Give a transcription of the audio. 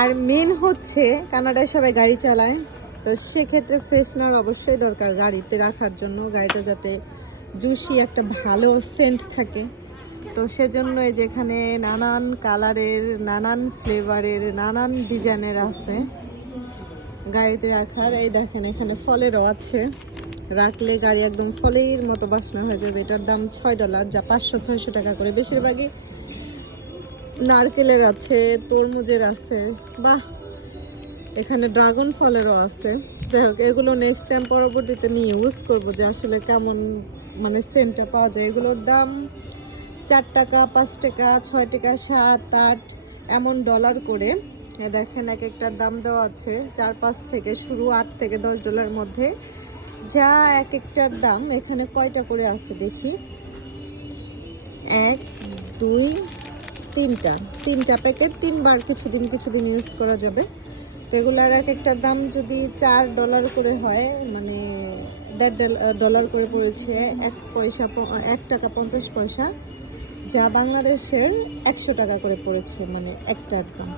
আর main হচ্ছে কানাডায় সবাই গাড়ি চালায়, তো সেক্ষেত্রে ফ্রেশনার অবশ্যই দরকার গাড়িতে রাখার জন্য, গাড়িটা যাতে জুসি একটা ভালো সেন্ট থাকে। তো সেজন্য যেখানে নানান কালারের, নানান ফ্লেভারের, নানান ডিজাইনের আছে গাড়িতে রাখার। এই দেখেন এখানে ফলেরও আছে, রাখলে গাড়ি একদম ফলের মতো বাসনা হয়ে যাবে। এটার দাম $6, যা 500-600 টাকা করে। বেশিরভাগই নারকেলের আছে, তরমুজের আছে, বাহ এখানে ড্রাগন ফলেরও আছে। যাই হোক, এগুলো নেক্সট টাইম পরবর্তীতে নিয়ে ইউজ করবো যে আসলে কেমন মানে সেন্টটা পাওয়া যায়। এগুলোর দাম $4, $5, $6, $7, $8 এমন ডলার করে। দেখেন এক একটার দাম দেওয়া আছে, 4-5 থেকে শুরু, $8 থেকে $10 মধ্যে, যা এক একটার দাম। এখানে কয়টা করে আছে দেখি, 1 2 3টা প্যাকেট, 3বার কিছুদিন ইউজ করা যাবে। রেগুলার এক একটার দাম যদি $4 করে হয়, মানে $1.5 করে পড়েছে, $1.50, যা বাংলাদেশের 100 টাকা করে পড়েছে, মানে একটার দাম।